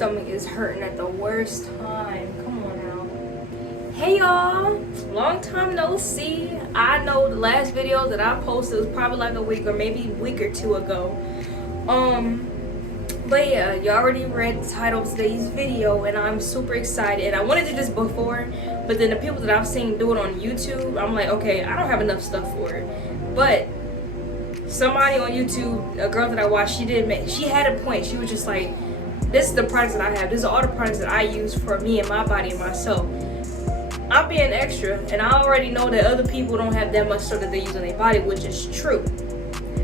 stomach is hurting at the worst time. Come on now. Hey y'all, long time no see. I know the last video that I posted was probably like a week or maybe a week or two ago. But yeah, you already read the title of today's video and I'm super excited. And I wanted to do this before, but then the people that I've seen do it on YouTube, I'm like, okay, I don't have enough stuff for it. But somebody on YouTube, a girl that I watched, she had a point. She was just like, this is the products that I have. This is all the products that I use for me and my body and myself. I'm being extra, and I already know that other people don't have that much stuff that they use on their body, which is true.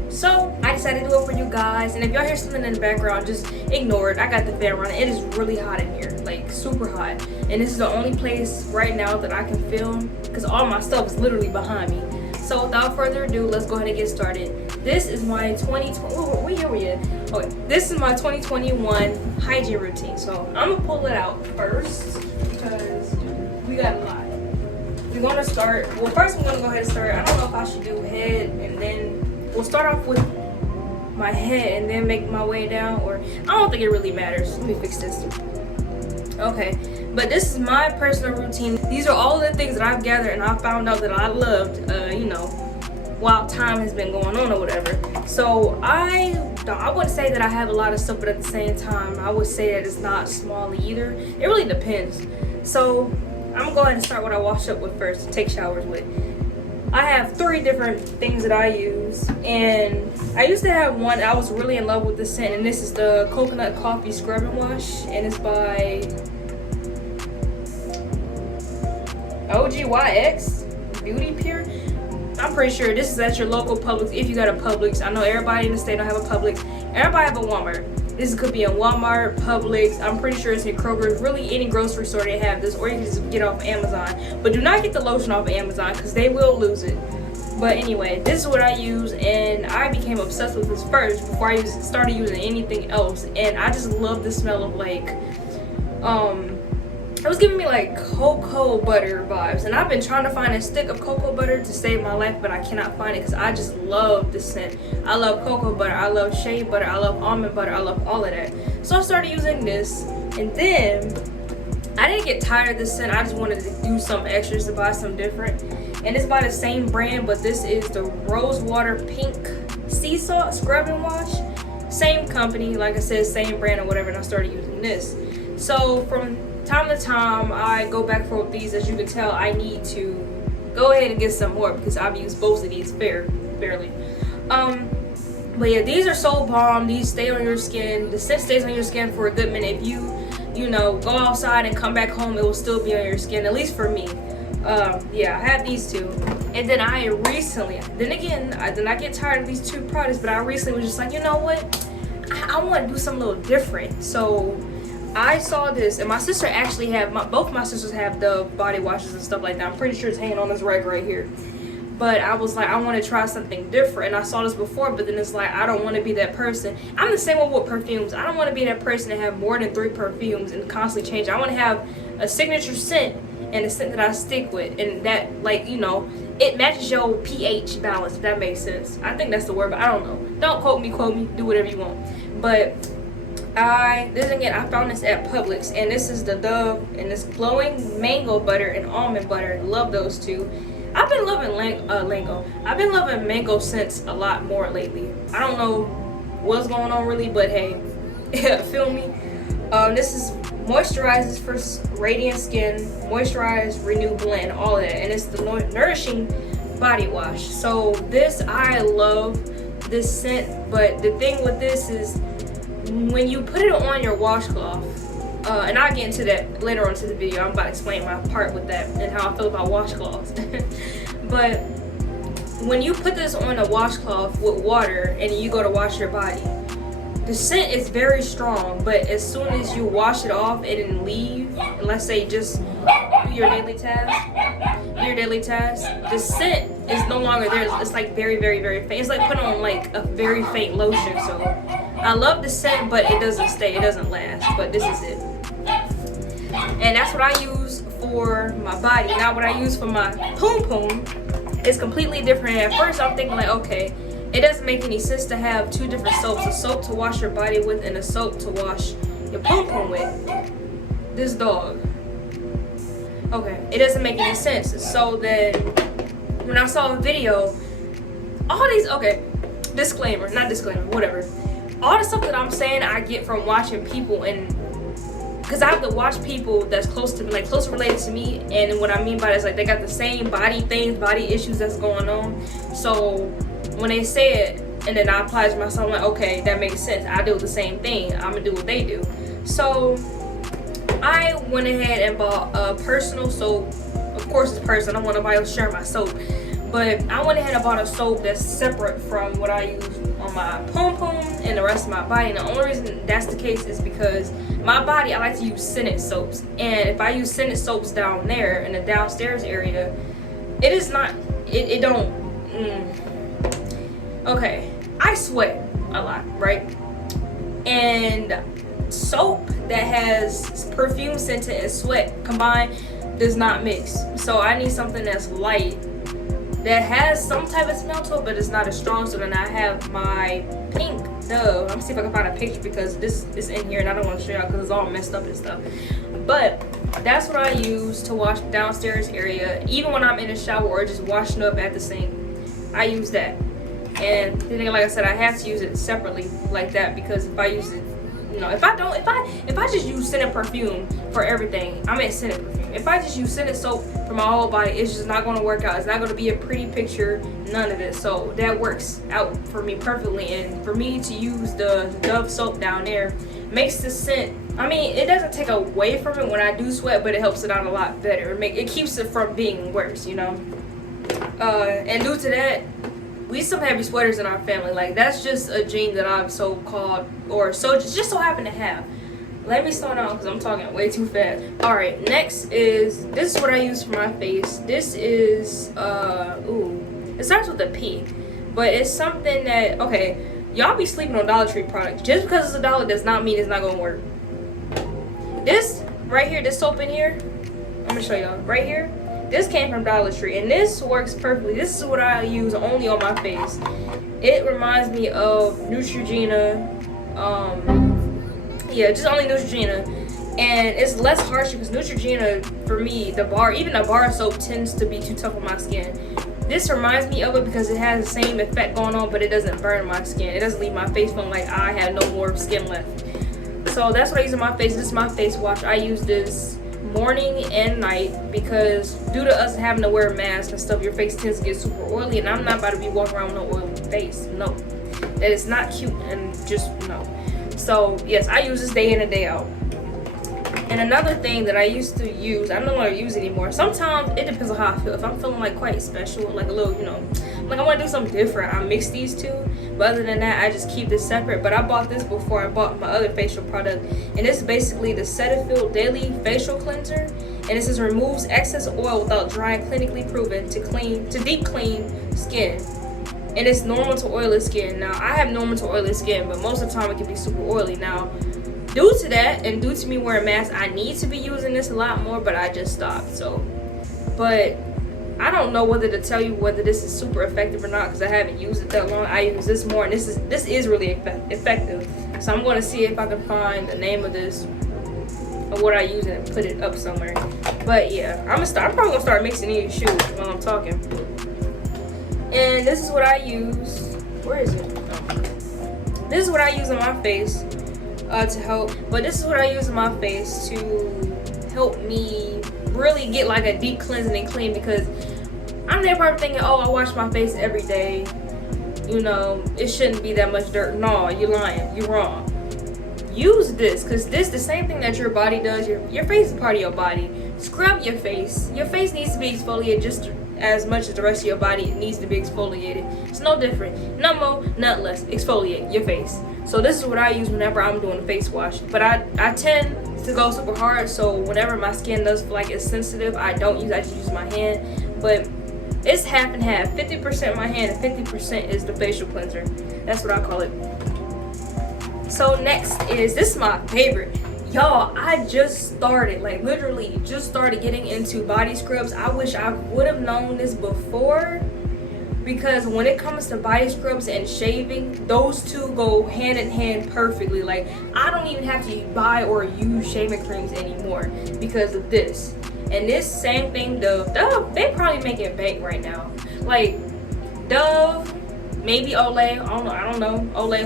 So I decided to do it for you guys, and if y'all hear something in the background, just ignore it. I got the fan running. It is really hot in here, like super hot, and this is the only place right now that I can film because all my stuff is literally behind me. So without further ado, let's go ahead and get started. This is my 2020. Okay, this is my 2021 hygiene routine. So I'm gonna pull it out first because we got a lot. We're gonna start. Well, first I'm gonna go ahead and start. I don't know if I should do head and then. We'll start off with my head and then make my way down, or I don't think it really matters. Let me fix this. Okay, but this is my personal routine. These are all the things that I've gathered and I found out that I loved, you know, while time has been going on or whatever. So I wouldn't say that I have a lot of stuff, but at the same time, I would say that it's not small either. It really depends. So I'm gonna go ahead and start what I wash up with first, take showers with. I have 3 different things that I use, and I used to have one. I was really in love with the scent, and this is the coconut coffee scrub and wash, and it's by OGYX Beauty Pure. I'm pretty sure this is at your local Publix if you got a Publix. I know everybody in the state don't have a Publix. Everybody have a Walmart. This could be in Walmart, Publix. I'm pretty sure it's in Kroger. Really, any grocery store they have this, or you can just get it off Amazon. But do not get the lotion off of Amazon because they will lose it. But anyway, this is what I use, and I became obsessed with this first before I started using anything else. And I just love the smell of like, it was giving me like cocoa butter vibes, and I've been trying to find a stick of cocoa butter to save my life, but I cannot find it because I just love the scent. I love cocoa butter, I love shea butter, I love almond butter, I love all of that. So I started using this, and then I didn't get tired of this scent. I just wanted to do something extra, to buy something different, and it's by the same brand, but this is the Rose Water Pink Sea Salt Scrub and Wash. Same company, like I said, same brand or whatever, and I started using this. So from time to time I go back for these. As you can tell, I need to go ahead and get some more because I've used both of these fairly. But yeah, these are so bomb. These stay on your skin. The scent stays on your skin for a good minute. If you know, go outside and come back home, it will still be on your skin, at least for me. Yeah, I have these 2, and then I recently, then again, I did not get tired of these 2 products, but I recently was just like, you know what, I want to do something a little different. So I saw this, and my sister actually both my sisters have the body washes and stuff like that. I'm pretty sure it's hanging on this rack right here. But I was like, I want to try something different, and I saw this before, but then it's like, I don't want to be that person. I'm the same with perfumes. I don't want to be that person to have more than 3 perfumes and constantly change. I want to have a signature scent and a scent that I stick with, and that, like, you know, it matches your pH balance, if that makes sense. I think that's the word, but I don't know. Don't quote me, do whatever you want. But I found this at Publix, and this is the Dove, and it's glowing mango butter and almond butter. Love those 2. I've been loving I've been loving mango scents a lot more lately. I don't know what's going on really, but hey, feel me. This is moisturizes for radiant skin, moisturize, renew, blend, all of that, and it's the nourishing body wash. So this, I love this scent, but the thing with this is, when you put it on your washcloth, and I'll get into that later on to the video. I'm about to explain my part with that and how I feel about washcloths. But when you put this on a washcloth with water and you go to wash your body, the scent is very strong, but as soon as you wash it off and leave, and let's say just do your daily task, the scent is no longer there. It's like very, very, very faint. It's like putting on like a very faint lotion. So I love the scent, but it doesn't stay, it doesn't last. But this is it. And that's what I use for my body. Now what I use for my poom is completely different. At first I'm thinking like, okay, it doesn't make any sense to have 2 different soaps, a soap to wash your body with and a soap to wash your pum pum with? This dog. Okay, it doesn't make any sense. So then, when I saw a video, all these, okay, disclaimer, not disclaimer, whatever. All the stuff that I'm saying I get from watching people, and because I have to watch people that's close to me, like close related to me, and what I mean by that is like they got the same body things, body issues that's going on. So when they say it and then I apply it to myself, I'm like, okay, that makes sense. I do the same thing. I'm gonna do what they do. So I went ahead and bought a personal soap. Of course it's personal, I don't want nobody else sharing my soap. But I went ahead and bought a soap that's separate from what I use on my pom pom and the rest of my body. And the only reason that's the case is because my body, I like to use scented soaps. And if I use scented soaps down there in the downstairs area, it is not, it don't, okay, I sweat a lot, right? And soap that has perfume scented and sweat combined does not mix. So I need something that's light, that has some type of smell to it, but it's not as strong. So then I have my pink Dove. Let me see if I can find a picture because this is in here and I don't want to show y'all because it's all messed up and stuff. But that's what I use to wash the downstairs area. Even when I'm in the shower or just washing up at the sink, I use that. And then, like I said, I have to use it separately like that because if I use it, you know, if I just use scented perfume for everything, I mean scented perfume. If I just use scented soap for my whole body, it's just not going to work out. It's not going to be a pretty picture, none of it. So that works out for me perfectly. And for me to use the Dove soap down there makes the scent, I mean, it doesn't take away from it when I do sweat, but it helps it out a lot better. It keeps it from being worse, you know. And due to that, we some heavy sweaters in our family. Like that's just a gene that I've just so happen to have. Let me slow down because I'm talking way too fast. Alright, next is, this is what I use for my face. This is, it starts with a P. But it's something that, okay, y'all be sleeping on Dollar Tree products. Just because it's $1 does not mean it's not going to work. This, right here, this soap in here, I'm going to show y'all. Right here, this came from Dollar Tree. And this works perfectly. This is what I use only on my face. It reminds me of Neutrogena, yeah, just only Neutrogena, and it's less harsh because Neutrogena, for me, even the bar soap tends to be too tough on my skin. This reminds me of it because it has the same effect going on, but it doesn't burn my skin. It doesn't leave my face feeling like I have no more skin left. So that's what I use on my face. This is my face wash. I use this morning and night because due to us having to wear masks and stuff, your face tends to get super oily, and I'm not about to be walking around with no oily face. No, that is not cute, and just no. So yes, I use this day in and day out. And another thing that I used to use, I no longer use anymore. Sometimes it depends on how I feel. If I'm feeling like quite special, like a little, you know, like I want to do something different, I mix these two. But other than that, I just keep this separate. But I bought this before I bought my other facial product, and this is basically the Cetaphil Daily Facial Cleanser. And this is removes excess oil without drying, clinically proven to deep clean skin. And it's normal to oily skin. Now, I have normal to oily skin, but most of the time it can be super oily. Now, due to that, and due to me wearing masks, I need to be using this a lot more, but I just stopped. So, but I don't know whether to tell you whether this is super effective or not because I haven't used it that long. I use this more, and this is really effective. So I'm going to see if I can find the name of this or what I use and put it up somewhere. But yeah, I'm probably gonna start mixing these shoes while I'm talking. And this is what I use. Where is it? Oh. This is what I use on my face to help. But this is what I use on my face to help me really get like a deep cleansing and clean, because I'm there probably thinking, oh, I wash my face every day. You know, it shouldn't be that much dirt. No, you're lying. You're wrong. Use this, because this the same thing that your body does. Your face is part of your body. Scrub your face. Your face needs to be exfoliated just as much as the rest of your body needs to be exfoliated. It's no different. No more, not less. Exfoliate your face. So this is what I use whenever I'm doing a face wash. But I tend to go super hard, so whenever my skin does feel like it's sensitive, I just use my hand. But it's half and half. 50% my hand and 50% is the facial cleanser. That's what I call it. So next this is my favorite. Y'all, I just started, like literally just started getting into body scrubs. I wish I would have known this before, because when it comes to body scrubs and shaving, those two go hand in hand perfectly. Like, I don't even have to buy or use shaving creams anymore because of this. And this same thing, Dove, they probably making bank right now. Like, Dove, maybe Olay, I don't know, Olay,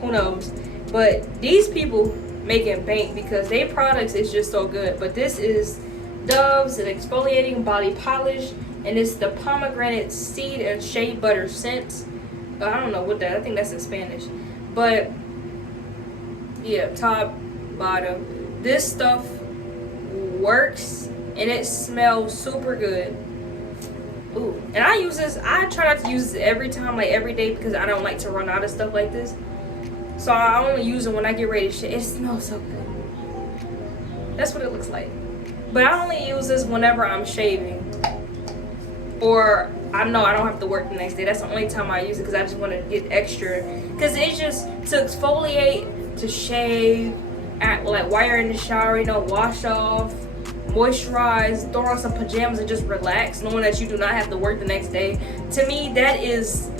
who knows. But these people making bank because their products is just so good. But this is Dove's an exfoliating body polish, and it's the pomegranate seed and shea butter scent. I don't know what that, I think that's in Spanish. But yeah, top, bottom. This stuff works and it smells super good. Ooh, and I use this, I try not to use this every time, like every day, because I don't like to run out of stuff like this. So I only use it when I get ready to shave. It smells so good. That's what it looks like. But I only use this whenever I'm shaving, or I know I don't have to work the next day. That's the only time I use it, because I just want to get extra. Because it's just to exfoliate, to shave, like while you're in the shower, you know, wash off, moisturize, throw on some pajamas and just relax, knowing that you do not have to work the next day. To me, that is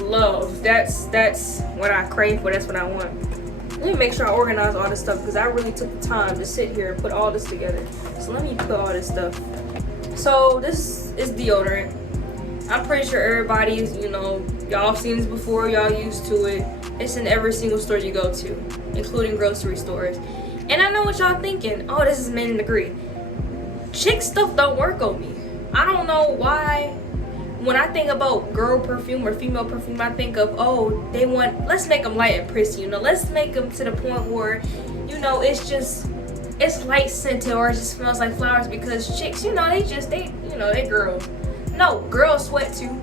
love. That's what I crave for. That's what I want. Let me make sure I organize all this stuff, because I really took the time to sit here and put all this together. So let me put all this stuff. So this is deodorant. I'm pretty sure everybody's, you know, y'all have seen this before, y'all used to it. It's in every single store you go to, including grocery stores. And I know what y'all thinking. Oh, this is men in the green. Chick stuff don't work on me. I don't know why. When I think about girl perfume or female perfume, I think of, oh, let's make them light and prissy, you know, let's make them to the point where, you know, it's light scented, or it just smells like flowers, because chicks, you know, they girls. No, girls sweat too.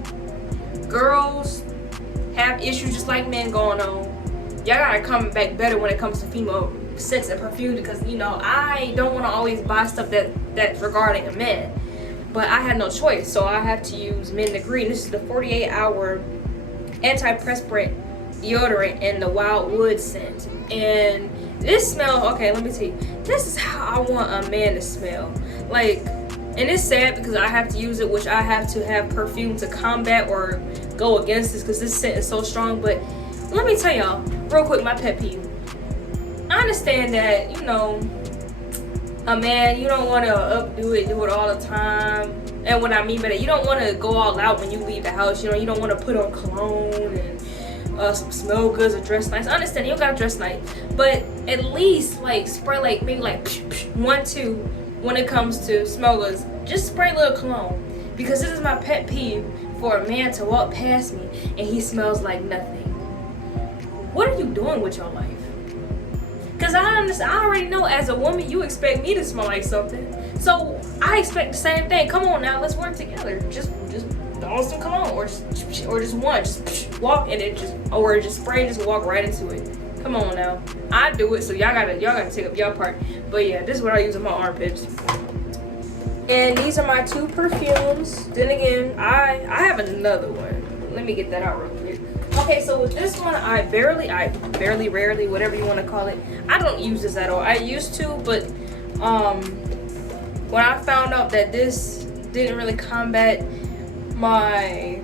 Girls have issues just like men going on. Y'all gotta come back better when it comes to female scents and perfume, because, you know, I don't want to always buy stuff that's regarding a man. But I had no choice, so I have to use Men in the Green. This is the 48-hour antiperspirant deodorant in the Wildwood scent. And this smell, okay, let me tell you, this is how I want a man to smell. Like, and it's sad because I have to use it, which I have to have perfume to combat or go against this, because this scent is so strong. But let me tell y'all, real quick, my pet peeve. I understand that, you know, a man, you don't want to do it all the time. And what I mean by that, you don't want to go all out when you leave the house. You know, you don't want to put on cologne and some smell goods or dress nice. I understand you don't gotta dress nice, but at least like spray like maybe like 1-2 when it comes to smell goods. Just spray a little cologne, because this is my pet peeve for a man to walk past me and he smells like nothing. What are you doing with your life? Because I already know, as a woman, you expect me to smell like something. So I expect the same thing. Come on now, let's work together. Just throw on some cologne, or just walk in it, just spray, just walk right into it. Come on now. I do it, so y'all gotta take up your part. But yeah, this is what I use in my armpits. And these are my 2 perfumes. Then again, I have another one. Let me get that out real quick. Okay, so with this one, I rarely, whatever you want to call it, I don't use this at all. I used to, but when I found out that this didn't really combat my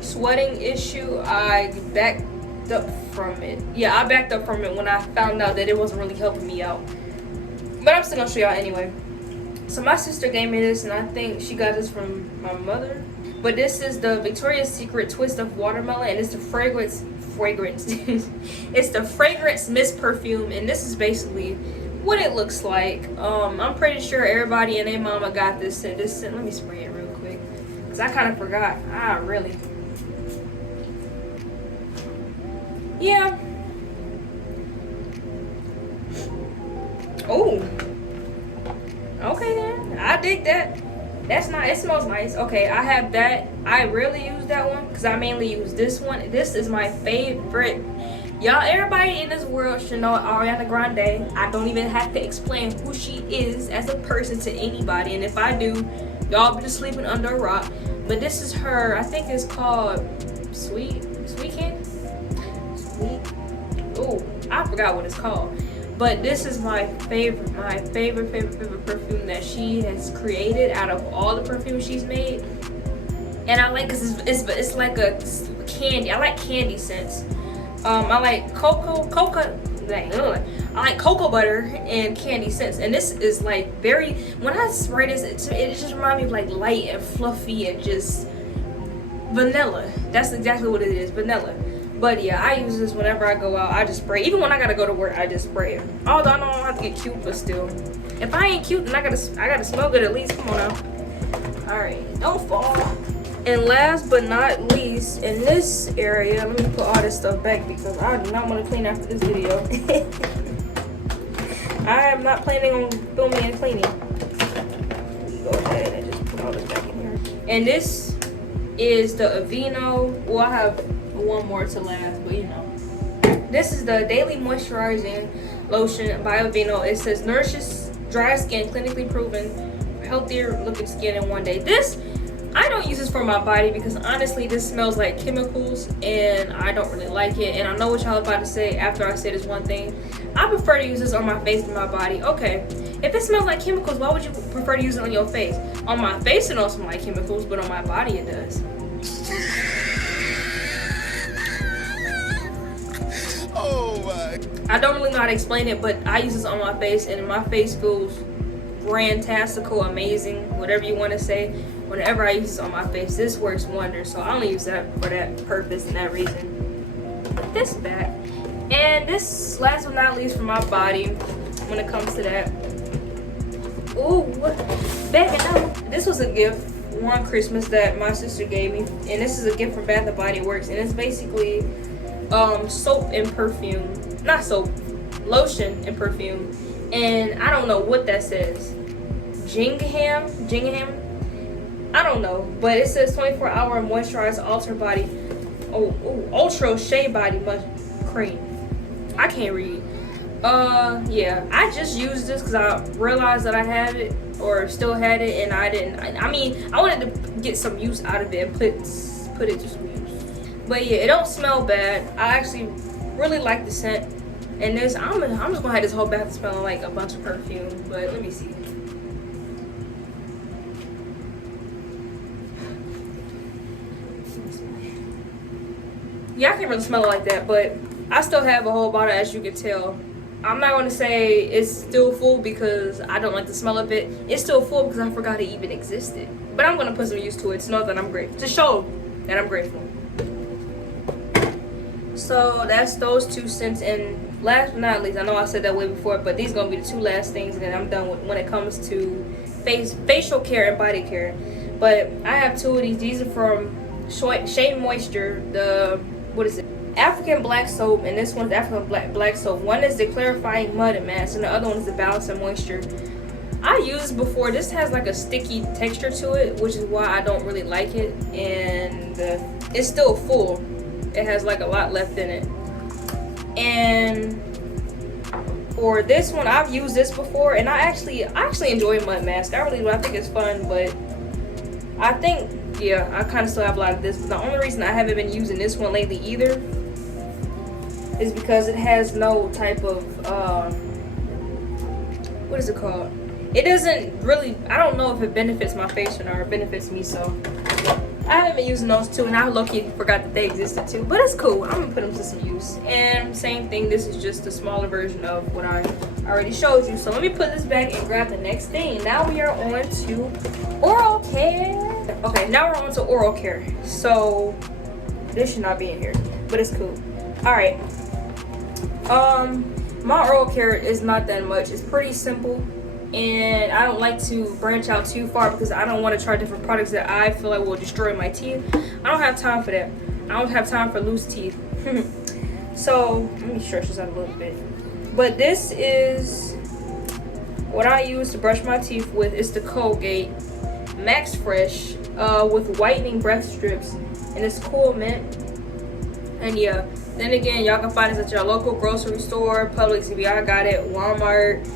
sweating issue, I backed up from it. Yeah, I backed up from it when I found out that it wasn't really helping me out. But I'm still gonna show y'all anyway. So my sister gave me this, and I think she got this from my mother. But this is the Victoria's Secret Twist of Watermelon, and it's the fragrance. It's the fragrance mist perfume, and this is basically what it looks like. I'm pretty sure everybody and their mama got this scent. Let me spray it real quick, because I kind of forgot. Really. Yeah. Oh. Okay then. I dig that. That's nice. It smells nice. Okay, I have that. I rarely use that one because I mainly use this one. This is my favorite. Y'all, everybody in this world should know Ariana Grande. I don't even have to explain who she is as a person to anybody. And if I do, y'all be just sleeping under a rock. But this is her. I think it's called Sweet Candy? Sweet? Oh, I forgot what it's called. But this is my favorite perfume that she has created out of all the perfumes she's made. and I like because it's like a candy. I like candy scents. I like I like cocoa butter and candy scents, and this is like very. When I spray this, it just reminds me of like light and fluffy and just vanilla. That's exactly what it is, vanilla. But yeah, I use this whenever I go out. I just spray. Even when I gotta go to work, I just spray it. Although I don't have to get cute, but still, if I ain't cute, then I gotta smell good at least. Come on now. All right, don't fall. And last but not least, in this area, let me put all this stuff back because I do not want to clean after this video. I am not planning on filming and cleaning. Let me go ahead and just put all this back in here. And this is the Aveeno. Well, I have one more to last, but you know. This is the Daily Moisturizing Lotion by Aveeno. It says nourishes dry skin, clinically proven, healthier looking skin in one day. This, I don't use this for my body because honestly this smells like chemicals and I don't really like it. And I know what y'all about to say after I say this one thing. I prefer to use this on my face than my body. Okay, if it smells like chemicals, why would you prefer to use it on your face? On my face it don't smell like chemicals, but on my body it does. Oh my. I don't really know how to explain it, but I use this on my face and my face feels fantastical, amazing, whatever you want to say. Whenever I use this on my face, this works wonders. So I only use that for that purpose and that reason. Put this back. And this, last but not least, for my body, when it comes to that. Ooh, baby, no. This was a gift one Christmas that my sister gave me. And this is a gift from Bath & Body Works. And it's basically soap and perfume. Not soap, lotion and perfume. And I don't know what that says. Gingham? I don't know, but it says 24-hour moisturize ultra body, ultra shea body cream. I can't read. Yeah, I just used this because I realized that I had it or still had it, and I didn't. I mean, I wanted to get some use out of it and put it to some use. But yeah, it don't smell bad. I actually really like the scent, and this I'm just gonna have this whole bath smelling like a bunch of perfume. But let me see. Yeah, I can't really smell it like that, but I still have a whole bottle, as you can tell. I'm not going to say it's still full because I don't like the smell of it. It's still full because I forgot it even existed. But I'm going to put some use to it to know that I'm grateful. To show that I'm grateful. So that's those two scents. And last but not least, I know I said that way before, but these are going to be the two last things and then I'm done with when it comes to facial care and body care. But I have two of these. These are from Shea Moisture. What is it? African black soap, and this one's African black soap. One is the clarifying mud and mask, and the other one is the balance and moisture. I used this before. This has like a sticky texture to it, which is why I don't really like it. And it's still full. It has like a lot left in it. And for this one, I've used this before, and I actually enjoy mud mask. I really do. I think it's fun, but I think. Yeah, I kind of still have a lot of this, but the only reason I haven't been using this one lately either is because it has no type of, what is it called? It doesn't really, I don't know if it benefits my face or not, or it benefits me, so I haven't been using those two, and I low-key forgot that they existed too, but it's cool. I'm gonna put them to some use. And same thing, this is just a smaller version of what I already showed you. So let me put this back and grab the next thing. Now we are on to oral care. Okay, now we're on to oral care. So this should not be in here, but it's cool. All right. My oral care is not that much. It's pretty simple, and I don't like to branch out too far because I don't want to try different products that I feel like will destroy my teeth. I don't have time for that. I don't have time for loose teeth. So let me stretch this out a little bit. But this is what I use to brush my teeth with. It's the Colgate Max Fresh with whitening breath strips, and it's cool mint. And yeah, then again, y'all can find this at your local grocery store, Publix if y'all got it, Walmart,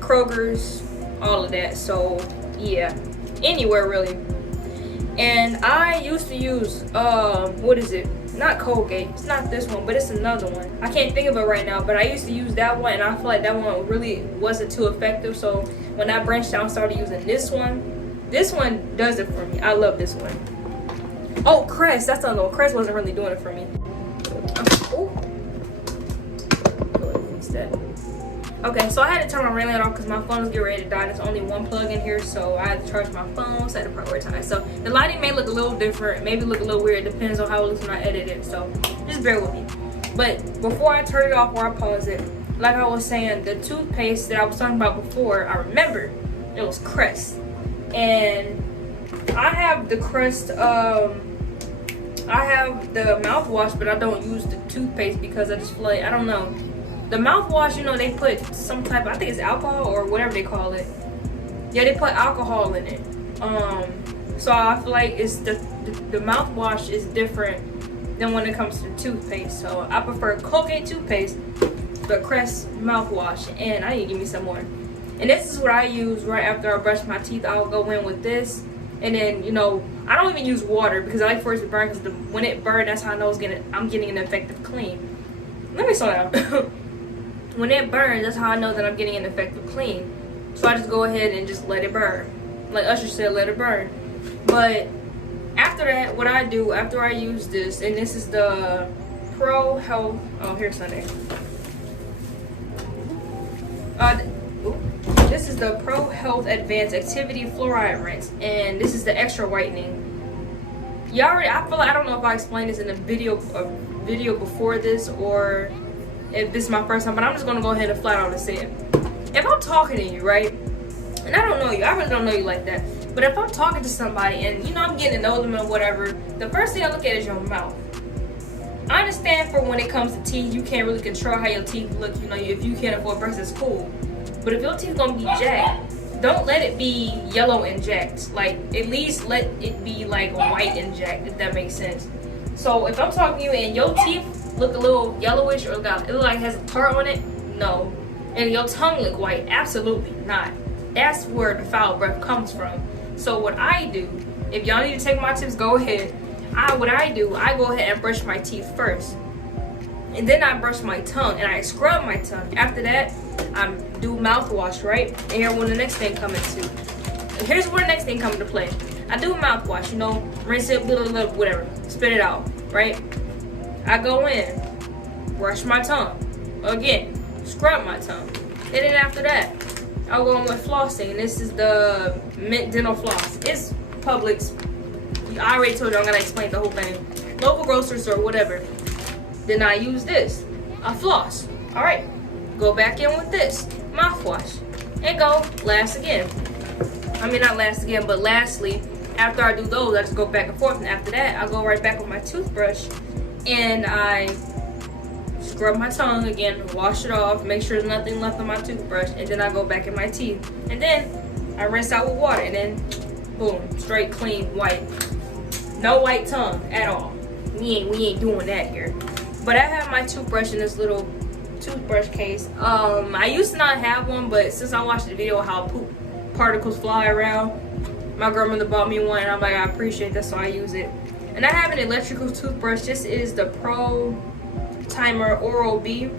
Kroger's, all of that. So yeah, anywhere really. And I used to use what is it? Not Colgate. It's not this one, but it's another one. I can't think of it right now, but I used to use that one, and I feel like that one really wasn't too effective. So when I branched out and started using this one, This one does it for me. I love this one. Oh, Crest. That's not no. Crest wasn't really doing it for me. Oh. Okay, so I had to turn my ring light off because my phone was getting ready to die. There's only one plug in here, so I had to charge my phone, so I had to prioritize. So the lighting may look a little different, maybe look a little weird. It depends on how it looks when I edit it. So just bear with me. But before I turn it off or I pause it, like I was saying, the toothpaste that I was talking about before, I remember it was Crest. And I have the Crest, I have the mouthwash, but I don't use the toothpaste because I just feel like, I don't know. The mouthwash, you know, they put some type of, I think it's alcohol or whatever they call it. Yeah, they put alcohol in it. So I feel like it's the mouthwash is different than when it comes to toothpaste. So I prefer Colgate toothpaste, but Crest mouthwash. And I need to give me some more. And this is what I use right after I brush my teeth. I'll go in with this. And then, you know, I don't even use water because I like for it to burn, because when it burns, that's how I know I'm getting an effective clean. Let me slow down. When it burns, that's how I know that I'm getting an effective clean. So I just go ahead and just let it burn. Like Usher said, let it burn. But after that, what I do, after I use this, and this is the Pro Health, oh, here's Sunday. This is the Pro Health Advanced Activity Fluoride Rinse, and this is the extra whitening. Y'all already, I feel like, I don't know if I explained this in a video before this, or if this is my first time, but I'm just gonna go ahead and flat out say it. If I'm talking to you, right, and I don't know you, I really don't know you like that, but if I'm talking to somebody and, you know, I'm getting to know them and whatever, the first thing I look at is your mouth. I understand for when it comes to teeth, you can't really control how your teeth look, you know, if you can't afford brush, it's cool. But if your teeth gonna be jacked, don't let it be yellow and jacked. Like, at least let it be like white and jacked, if that makes sense. So if I'm talking to you and your teeth look a little yellowish, or it look like it has a tart on it, no. And your tongue look white, absolutely not. That's where the foul breath comes from. So what I do, if y'all need to take my tips, go ahead. What I do, I go ahead and brush my teeth first. And then I brush my tongue and I scrub my tongue. After that, I do mouthwash, right? And here's when the next thing comes into. Here's where the next thing comes into play. I do mouthwash, you know, rinse it, whatever, spit it out, right? I go in, brush my tongue, again, scrub my tongue. And then after that, I'll go in with flossing, and this is the Mint Dental Floss. It's Publix. I already told you I'm gonna explain the whole thing. Local grocers or whatever. Then I use this, a floss. All right, go back in with this, mouthwash, and go last again. I mean, not last again, but lastly, after I do those, I just go back and forth, and after that, I go right back with my toothbrush, and I scrub my tongue again, wash it off, make sure there's nothing left on my toothbrush, and then I go back in my teeth, and then I rinse out with water, and then boom, straight, clean, white. No white tongue at all. We ain't doing that here. But I have my toothbrush in this little toothbrush case. I used to not have one, but since I watched the video how poop particles fly around, my grandmother bought me one, and I'm like, I appreciate that, so I use it. And I have an electrical toothbrush. This is the Pro Timer Oral-B.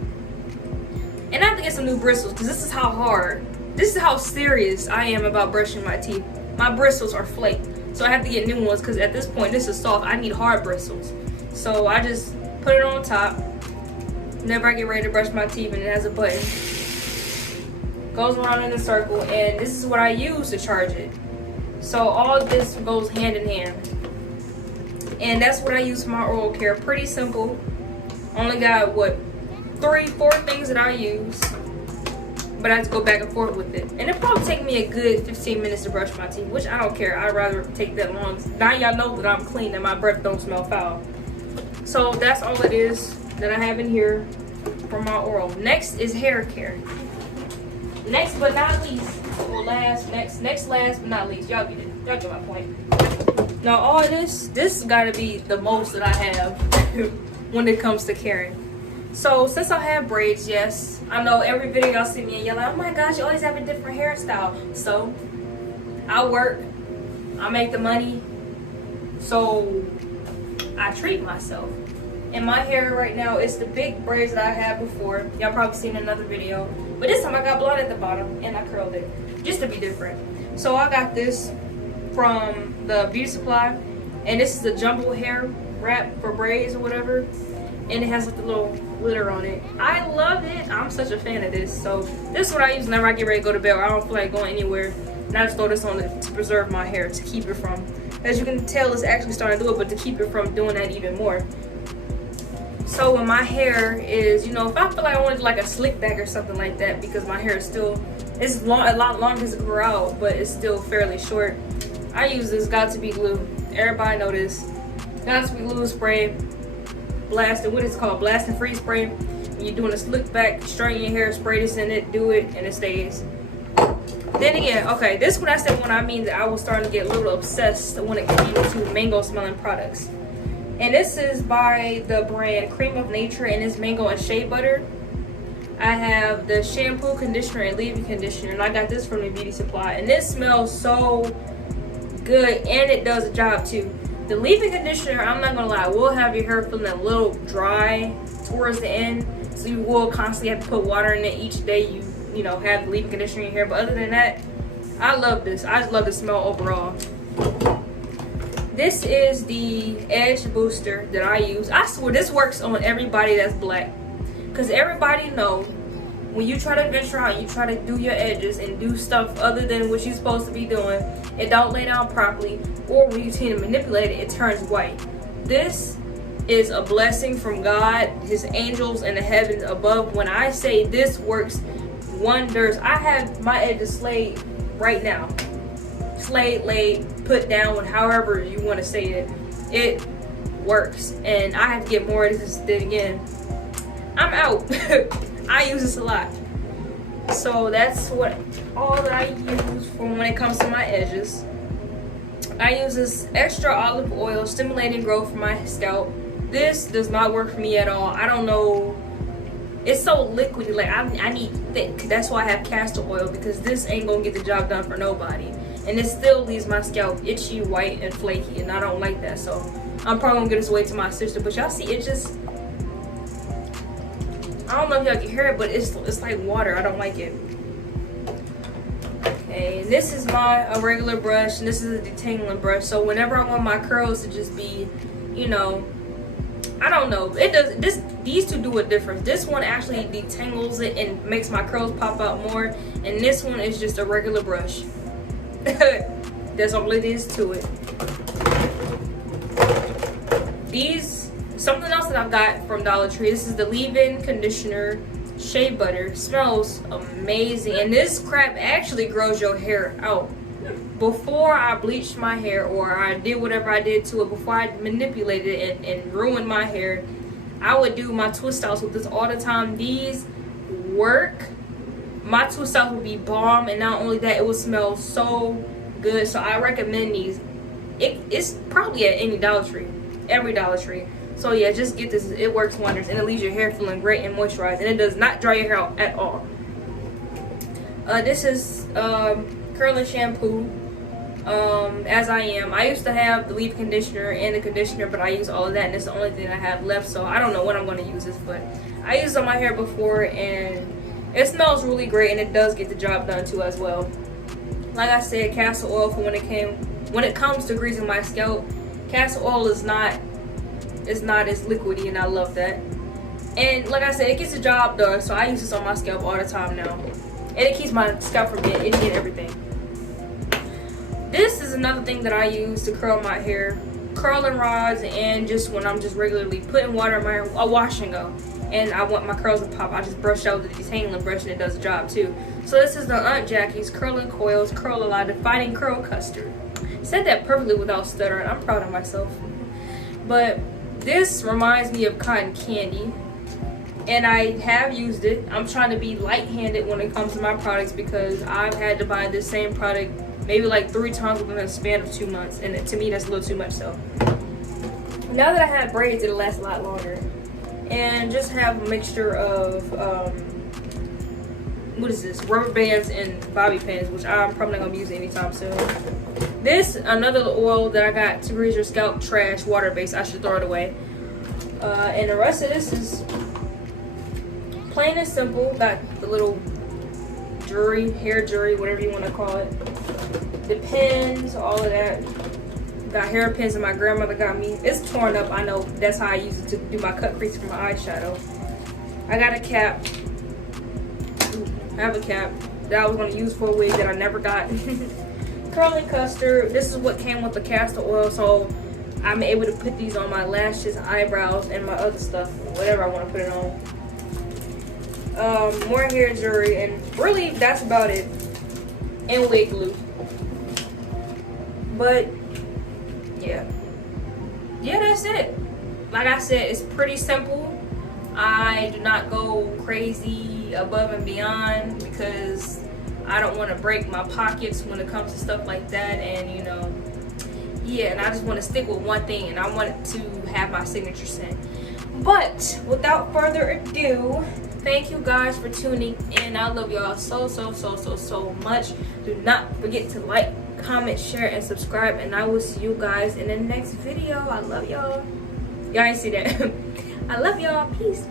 And I have to get some new bristles, because this is how serious I am about brushing my teeth. My bristles are flaked, so I have to get new ones, because at this point, this is soft. I need hard bristles. So I just put it on top whenever I get ready to brush my teeth, and it has a button. Goes around in a circle, and this is what I use to charge it. So all of this goes hand in hand. And that's what I use for my oral care. Pretty simple. Only got, what, 3-4 things that I use. But I just go back and forth with it. And it probably take me a good 15 minutes to brush my teeth, which I don't care. I'd rather take that long. Now y'all know that I'm clean and my breath don't smell foul. So that's all it is that I have in here for my oral. Next is hair care. Next but not least, or next last but not least. Y'all get it. Y'all get my point. Now all of this gotta be the most that I have when it comes to caring. So since I have braids, yes, I know every video y'all see me and you're like, oh my gosh, you always have a different hairstyle. So I work, I make the money, so I treat myself. And my hair right now is the big braids that I had before. Y'all probably seen another video. But this time I got blonde at the bottom and I curled it, just to be different. So I got this from the beauty supply, and this is the jumbo hair wrap for braids or whatever, and it has like a little glitter on it. I love it. I'm such a fan of this. So this is what I use whenever I get ready to go to bed, or I don't feel like going anywhere, and I just throw this on to preserve my hair, to keep it from, as you can tell, it's actually starting to do it, but to keep it from doing that even more. So when my hair is, you know, if I feel like I wanted like a slick back or something like that, because my hair is still, it's long, a lot longer as it grew out, but it's still fairly short, I use this Got To Be Glue. Everybody know this. Got To Be Glue spray, blasting, what is it called? Blast and freeze spray. When you're doing a slick back, straighten your hair, spray this in it, do it, and it stays. Then again, okay, this is what I said when I mean that I was starting to get a little obsessed when it came to mango smelling products. And this is by the brand Cream of Nature, and it's mango and shea butter. I have the shampoo, conditioner, and leave-in conditioner, and I got this from the beauty supply. And this smells so good, and it does a job too. The leave-in conditioner, I'm not gonna lie, will have your hair feeling a little dry towards the end, so you will constantly have to put water in it each day you know, have the leave-in conditioner in your hair. But other than that, I love this. I just love the smell overall. This is the edge booster that I use. I swear this works on everybody that's black, because everybody know when you try to venture out, you try to do your edges and do stuff other than what you're supposed to be doing, it don't lay down properly, or when you tend to manipulate it, it turns white. This is a blessing from God, his angels in the heavens above. When I say this works wonders, I have my edges slayed right now. Slayed, laid, put down, however you want to say it. It works, and I have to get more of this. Then again, I'm out. I use this a lot. So that's what all that I use for when it comes to my edges. I use this extra olive oil stimulating growth for my scalp. This does not work for me at all. I don't know. It's so liquidy. Like I need thick. That's why I have castor oil, because this ain't gonna get the job done for nobody. And it still leaves my scalp itchy, white, and flaky, and I don't like that. So I'm probably gonna get this away to my sister. But y'all see, it just, I don't know if y'all can hear it, but it's like water. I don't like it. Okay, and this is my regular brush, and this is a detangling brush. So whenever I want my curls to just be, you know, I don't know, it does. These two do a difference. This one actually detangles it and makes my curls pop out more, and this one is just a regular brush. That's all it is to it. These, something else that I've got from Dollar Tree. This is the leave-in conditioner, shea butter. Smells amazing, and this crap actually grows your hair out. Before I bleached my hair, or I did whatever I did to it, before I manipulated it and ruined my hair, I would do my twist outs with this all the time. These work. My twist outs would be bomb, and not only that, it would smell so good. So I recommend these. It's probably at any Dollar Tree, every Dollar Tree. So yeah, just get this. It works wonders, and it leaves your hair feeling great and moisturized, and it does not dry your hair out at all. This is curling shampoo. As I am, I used to have the leave conditioner and the conditioner, but I use all of that, and it's the only thing I have left. So I don't know when I'm going to use this, but I used it on my hair before, and it smells really great, and it does get the job done too as well. Like I said, castor oil for when it comes to greasing my scalp. Castor oil is not as liquidy, and I love that. And like I said, it gets the job done, so I use this on my scalp all the time now, and it keeps my scalp from getting itchy and everything. This is another thing that I use to curl my hair. Curling rods, and just when I'm just regularly putting water in my hair, a wash and go, and I want my curls to pop, I just brush out with the detangling brush, and it does the job too. So this is the Aunt Jackie's Curling Coils Curl a Lot Defining Curl Custard. Said that perfectly without stuttering. I'm proud of myself. But this reminds me of cotton candy, and I have used it. I'm trying to be light-handed when it comes to my products, because I've had to buy this same product maybe like 3 times within a span of 2 months, and to me that's a little too much. So now that I have braids, it'll last a lot longer. And just have a mixture of what is this, rubber bands and bobby pins, which I'm probably not gonna be using anytime soon. This, another oil that I got to grease your scalp, trash, water based. I should throw it away. And the rest of this is plain and simple. Got the little jewelry, hair jewelry, whatever you want to call it. the pens, all of that. Got hairpins that my grandmother got me. It's torn up, I know. That's how I use it to do my cut crease for my eyeshadow. I got a cap. I have a cap that I was going to use for a wig that I never got. Curling custard. This is what came with the castor oil, so I'm able to put these on my lashes, eyebrows, and my other stuff, whatever I want to put it on. More hair jewelry, and really that's about it. And wig glue. But yeah, that's it. Like I said, it's pretty simple. I do not go crazy above and beyond because I don't want to break my pockets when it comes to stuff like that. And you know, yeah, and I just want to stick with one thing, and I want to have my signature scent. But without further ado, thank you guys for tuning in. I love y'all so much. Do not forget to like, comment, share, and subscribe, and I will see you guys in the next video. I love y'all. Y'all ain't see that. I love y'all. Peace.